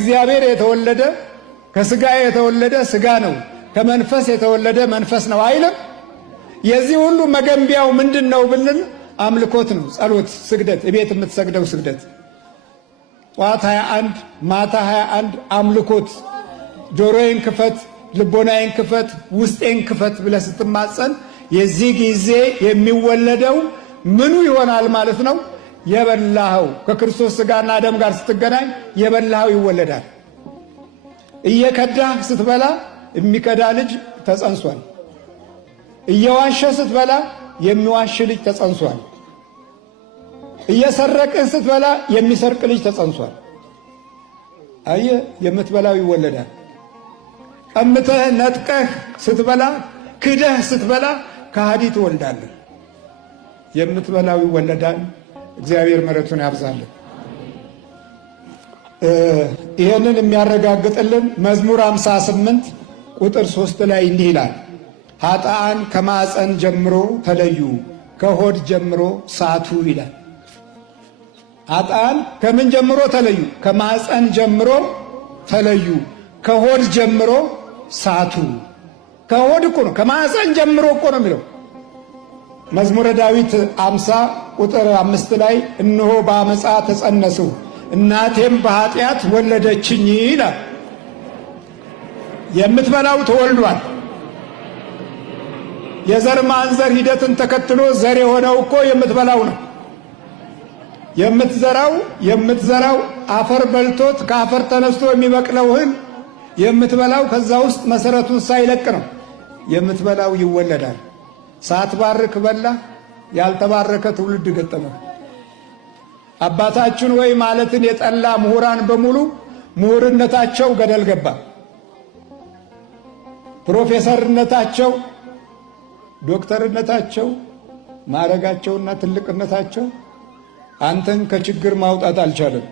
እግዚአብሔር የተወለደ ከስጋ የተወለደ ስጋ ነው፣ ከመንፈስ የተወለደ መንፈስ ነው አይልም? የዚህ ሁሉ መገንቢያው ምንድነው ብንል አምልኮት ነው። ጸሎት፣ ስግደት፣ እቤት የምትሰግደው ስግደት ጧት 21 ማታ 21 አምልኮት። ጆሮዬን ክፈት፣ ልቦናዬን ክፈት፣ ውስጤን ክፈት ብለህ ስትማጸን የዚህ ጊዜ የሚወለደው ምኑ ይሆናል ማለት ነው? የበላኸው ከክርስቶስ ስጋና ደም ጋር ስትገናኝ የበላኸው ይወለዳል። እየከዳህ ስትበላ የሚከዳ ልጅ ተጸንሷል። እየዋሸ ስትበላ የሚዋሽ ልጅ ተጸንሷል። እየሰረቅህ ስትበላ የሚሰርቅ ልጅ ተጸንሷል። አየህ፣ የምትበላው ይወለዳል። ቀምተህ ነጥቀህ ስትበላ፣ ክደህ ስትበላ ከሃዲ ትወልዳለህ። የምትበላው ይወለዳል። እግዚአብሔር ምሕረቱን ያብዛልን። ይህንን የሚያረጋግጥልን መዝሙር 58 ቁጥር 3 ላይ እንዲህ ይላል፣ ኃጥአን ከማፀን ጀምሮ ተለዩ፣ ከሆድ ጀምሮ ሳቱ ይላል። ኃጥአን ከምን ጀምሮ ተለዩ? ከማፀን ጀምሮ ተለዩ፣ ከሆድ ጀምሮ ሳቱ። ከሆድ እኮ ነው፣ ከማፀን ጀምሮ እኮ ነው የሚለው። መዝሙረ ዳዊት 50 ቁጥር 5 ላይ እነሆ በአመፃ ተጸነስሁ እናቴም በኃጢአት ወለደችኝ ይላል። የምትበላው ተወልዷል። የዘር ማንዘር ሂደትን ተከትሎ ዘር የሆነው እኮ የምትበላው ነው። የምትዘራው አፈር በልቶት ከአፈር ተነስቶ የሚበቅለው እህል የምትበላው ከዛ ውስጥ መሰረቱን ሳይለቅ ነው። የምትበላው ይወለዳል። ሳትባርክ በላ፣ ያልተባረከ ትውልድ ገጠመ። አባታችን ወይ ማለትን የጠላ ምሁራን በሙሉ ምሁርነታቸው ገደል ገባ። ፕሮፌሰርነታቸው፣ ዶክተርነታቸው፣ ማዕረጋቸውና ትልቅነታቸው አንተን ከችግር ማውጣት አልቻለም።